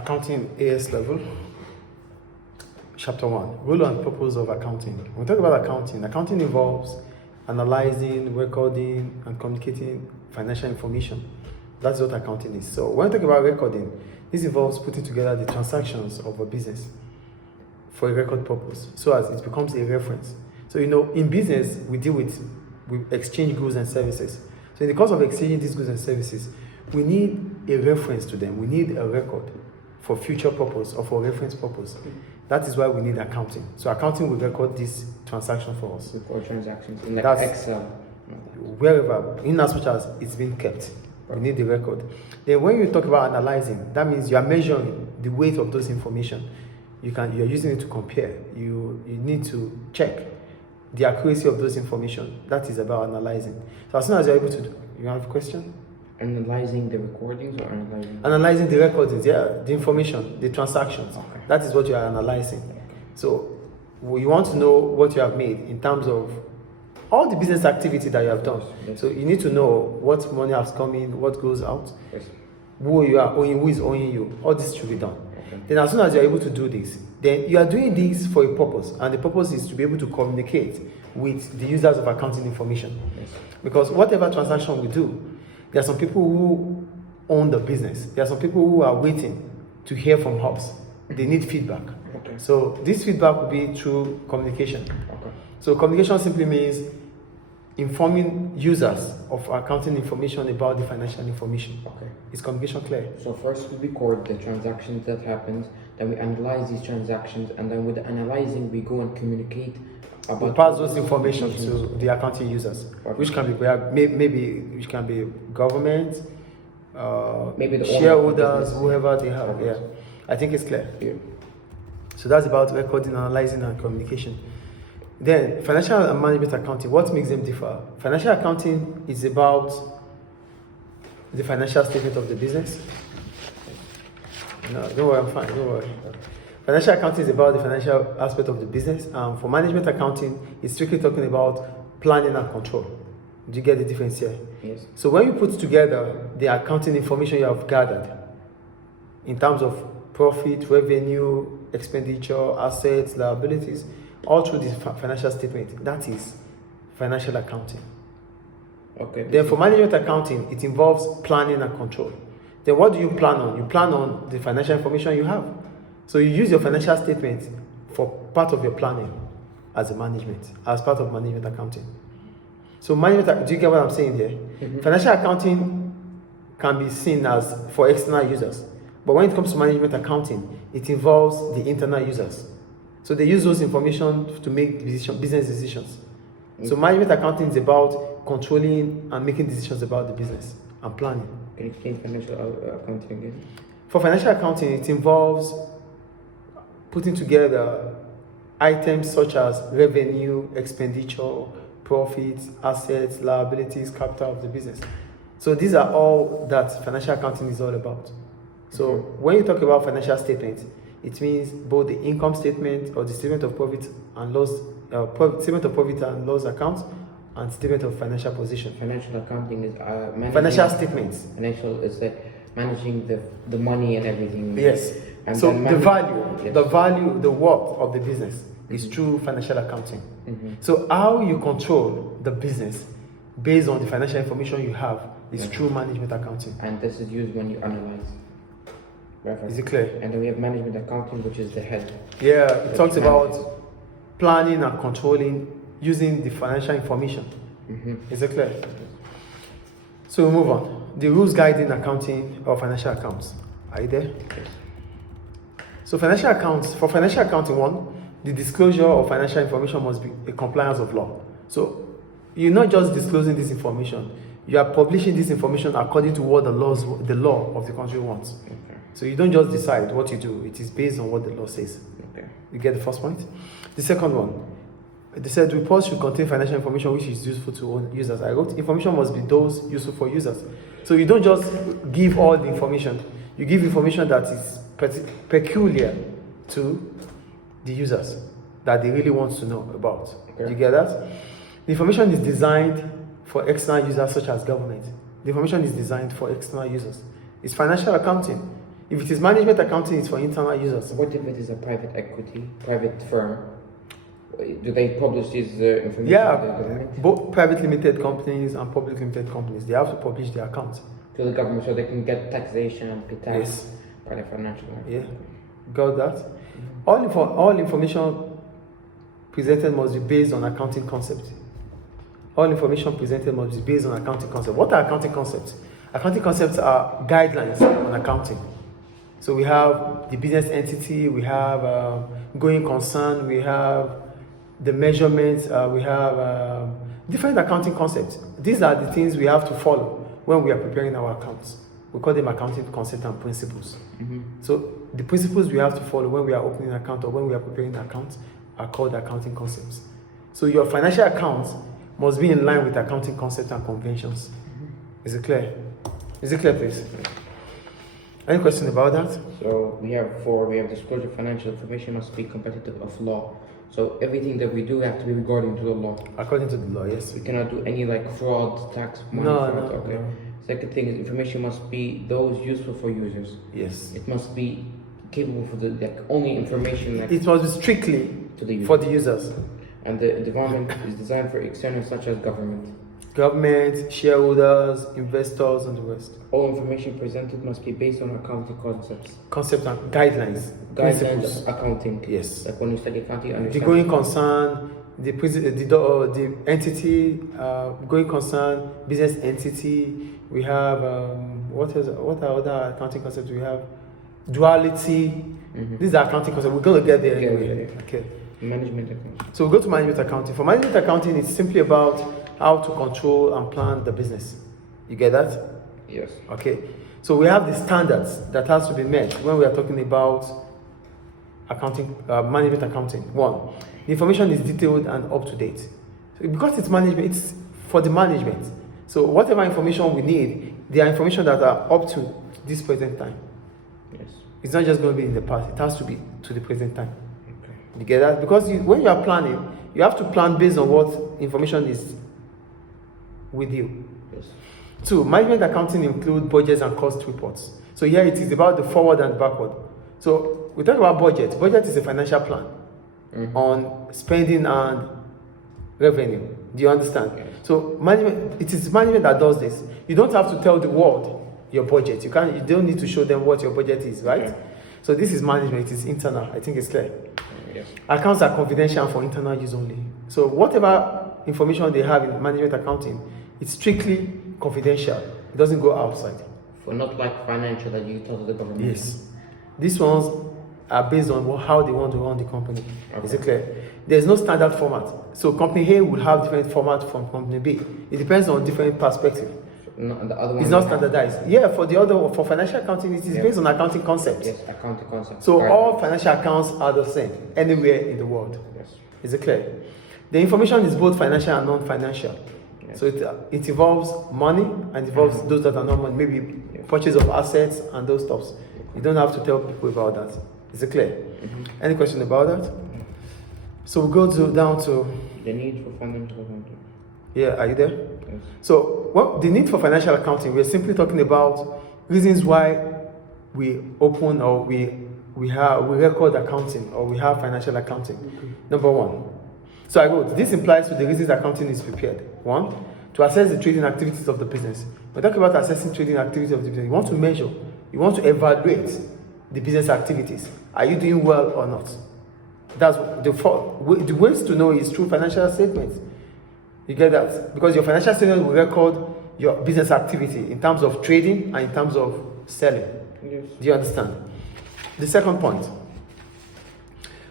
Accounting AS level. Chapter 1, role and purpose of accounting. When we talk about accounting, accounting involves analyzing, recording, and communicating financial information. That's what accounting is. So when we talk about recording, this involves putting together the transactions of a business for a record purpose, so as it becomes a reference. So in business, we exchange goods and services. So in the course of exchanging these goods and services, we need a reference to them. We need a record for future purpose or for reference purpose. That is why we need accounting. So accounting will record this transaction for us. Record transactions in Excel. Wherever, in as much as it's been kept, we need the record. Then when you talk about analyzing, that means you are measuring the weight of those information. You're using it to compare. You need to check the accuracy of those information. That is about analyzing. So as soon as you're able to you have a question? Analyzing the recordings or analyzing the recordings, the information, the transactions. Okay. That is what you are analyzing. Okay. So you want to know what you have made in terms of all the business activity that you have done. Yes. So you need to know what money has come in, what goes out, yes, who you are owing, who is owing you. All this should be done. Okay. Then as soon as you're able to do this, then you are doing this for a purpose, and the purpose is to be able to communicate with the users of accounting information. Yes. Because whatever transaction we do, there are some people who own the business. There are some people who are waiting to hear from us. They need feedback. Okay. So this feedback will be through communication. Okay. So communication simply means informing users of accounting information about the financial information. Okay. Is communication clear? So first we record the transactions that happens, then we analyze these transactions, and then with the analyzing we go and communicate about. We pass those information to the accounting users, which can be maybe which can be government, maybe the shareholders, whoever they have. Yeah, I think it's clear. Yeah. So that's about recording, analyzing, and communication. Then financial and management accounting. What makes them differ? Financial accounting is about the financial statement of the business. No, don't worry, I'm fine. Don't worry. Financial accounting is about the financial aspect of the business. For management accounting, it's strictly talking about planning and control. Do you get the difference here? Yes. So when you put together the accounting information you have gathered in terms of profit, revenue, expenditure, assets, liabilities, all through this financial statement, that is financial accounting. Okay. Then for management accounting, it involves planning and control. Then what do you plan on? You plan on the financial information you have. So you use your financial statement for part of your planning as part of management accounting. So do you get what I'm saying here? Mm-hmm. Financial accounting can be seen as for external users. But when it comes to management accounting, it involves the internal users. So they use those information to make business decisions. Mm-hmm. So management accounting is about controlling and making decisions about the business and planning. Can you explain financial accounting again? For financial accounting, it involves putting together items such as revenue, expenditure, profits, assets, liabilities, capital of the business. So these are all that financial accounting is all about. So when you talk about financial statement, it means both the income statement or the statement of profit and loss, statement of profit and loss accounts, and statement of financial position. Financial accounting is managing financial statements. Financial is like managing the money and everything. Yes. And so then the value, yes, the worth of the business is through financial accounting. Mm-hmm. So how you control the business based on the financial information you have is through management accounting. And this is used when you analyze. Is it clear? And then we have management accounting, which is the head. Yeah, it talks about planning and controlling using the financial information. Mm-hmm. Is it clear? So we move on. The rules guiding accounting or financial accounts. Are you there? Yes. So for financial accounting, one, the disclosure of financial information must be a compliance of law. So you're not just disclosing this information, you are publishing this information according to what the law of the country wants. Okay. So you don't just decide what you do, it is based on what the law says. Okay. You get the first point? The second one, they said reports should contain financial information which is useful to users. I wrote information must be those useful for users. So you don't just give all the information, you give information that is peculiar to the users that they really want to know about. Okay. Do you get that? The information is designed for external users such as government. The information is designed for external users. It's financial accounting. If it is management accounting, it's for internal users. What if it is a private equity, private firm? Do they publish this information to the Yeah, government? both private limited companies and public limited companies, they have to publish their accounts. To the government so they can get taxation and pay tax Yes. by the financial market. Yeah, got that? All information presented must be based on accounting concept. All information presented must be based on accounting concept. What are accounting concepts? Accounting concepts are guidelines on accounting. So we have the business entity, we have going concern, we have the measurements, we have different accounting concepts. These are the things we have to follow when we are preparing our accounts. We call them accounting concepts and principles. So the principles we have to follow when we are opening an account or when we are preparing accounts are called accounting concepts. So your financial accounts must be in line with accounting concepts and conventions. Is it clear? Is it clear, please? Any question about that? So we have disclosure of financial information must be competitive of law. So everything that we do have to be regarding to the law. According to the law, yes. We cannot do any like fraud, tax, money fraud. Okay. No. Second thing is information must be those useful for users. Yes. It must be capable for the only information like It must be strictly to the user. for the users. And the environment is designed for external such as government. Government, shareholders, investors, and the rest. All information presented must be based on accounting concepts. Concepts and guidelines. Guidelines Principles. of accounting. Yes. Like when you study accounting, The understand. going concern, the entity, going concern, business entity. We have what are other accounting concepts we have? Duality. These are accounting concepts. We're going to get there Yeah, anyway. yeah. Okay. Management accounting. So we go to management accounting. For management accounting, it's simply about how to control and plan the business. You get that? Yes. Okay. So we have the standards that has to be met when we are talking about accounting, management accounting. One, the information is detailed and up to date. So because it's management, it's for the management. So whatever information we need, they are information that are up to this present time. Yes. It's not just going to be in the past. It has to be to the present time. Okay. You get that? Because when you are planning, you have to plan based on what information is with you. Yes. Two, management accounting include budgets and cost reports. So here it is about the forward and backward. So we talk about budget. Budget is a financial plan on spending and revenue. Do you understand? Yes. So management, it is management that does this. You don't have to tell the world your budget. You don't need to show them what your budget is, right? Okay. So this is management. It is internal. I think it's clear. Yes. Accounts are confidential for internal use only. So whatever information they have in management accounting, it's strictly confidential. It doesn't go outside. For not like financial that you tell to the government. Yes. These ones are based on how they want to run the company. Is it Okay. clear? There's no standard format. So company A will have different format from company B. It depends on different perspective. No, the other one It's not we have- standardized. Yeah, for the other for financial accounting, it is Yeah. based on accounting concepts. Yes, accounting concept. So Right. all financial accounts are the same anywhere in the world. Yes. Is it clear? The information is both financial and non-financial. Yes. So it involves money and involves those that are not money, maybe Yes. purchase of assets and those stuffs. You don't have to tell people about that. Is it clear? Any question about that? So we go down to, The need for financial accounting. yeah, are you there? Yes. So the need for financial accounting, we're simply talking about reasons why we open or we record accounting or we have financial accounting. Number one. So I wrote, this implies to the reasons accounting is prepared. One, to assess the trading activities of the business. We're talking about assessing trading activities of the business. You want to measure, you want to evaluate the business activities. Are you doing well or not? That's the ways to know is through financial statements. You get that? Because your financial statement will record your business activity in terms of trading and in terms of selling. Yes. Do you understand? The second point,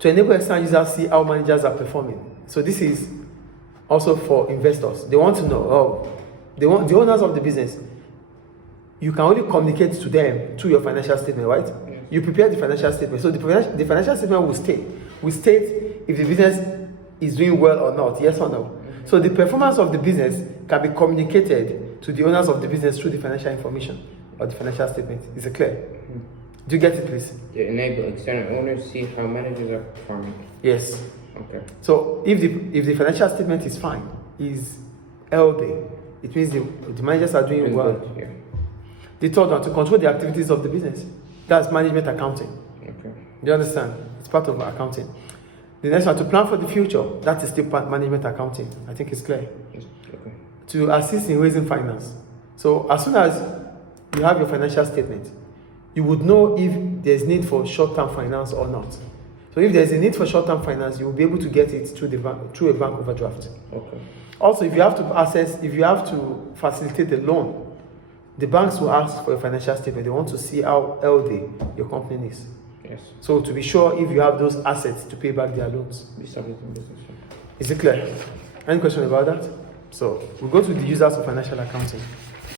to enable external users to see how managers are performing. So this is also for investors. They want to know, the owners of the business, you can only communicate to them through your financial statement, right? Yes. You prepare the financial statement. So the financial statement will state if the business is doing well or not, yes or no. So the performance of the business can be communicated to the owners of the business through the financial information or the financial statement. Is it clear? Do you get it, please? To enable external owners to see how managers are performing. Yes. Okay. So if the financial statement is fine, is healthy, it means the managers are doing well. Good, yeah. The third one, to control the activities of the business. That's management accounting. Okay. Do you understand? It's part of accounting. The next one, to plan for the future. That is still management accounting. I think it's clear. Yes. Okay. To assist in raising finance. So as soon as you have your financial statement, you would know if there's need for short-term finance or not. So if there's a need for short-term finance, you will be able to get it through a bank overdraft. Okay. Also, if you have to facilitate a loan, the banks will ask for a financial statement. They want to see how healthy your company is. Yes. So to be sure if you have those assets to pay back their loans. Established in business. Is it clear? Any question about that? So we'll go to the users of financial accounting.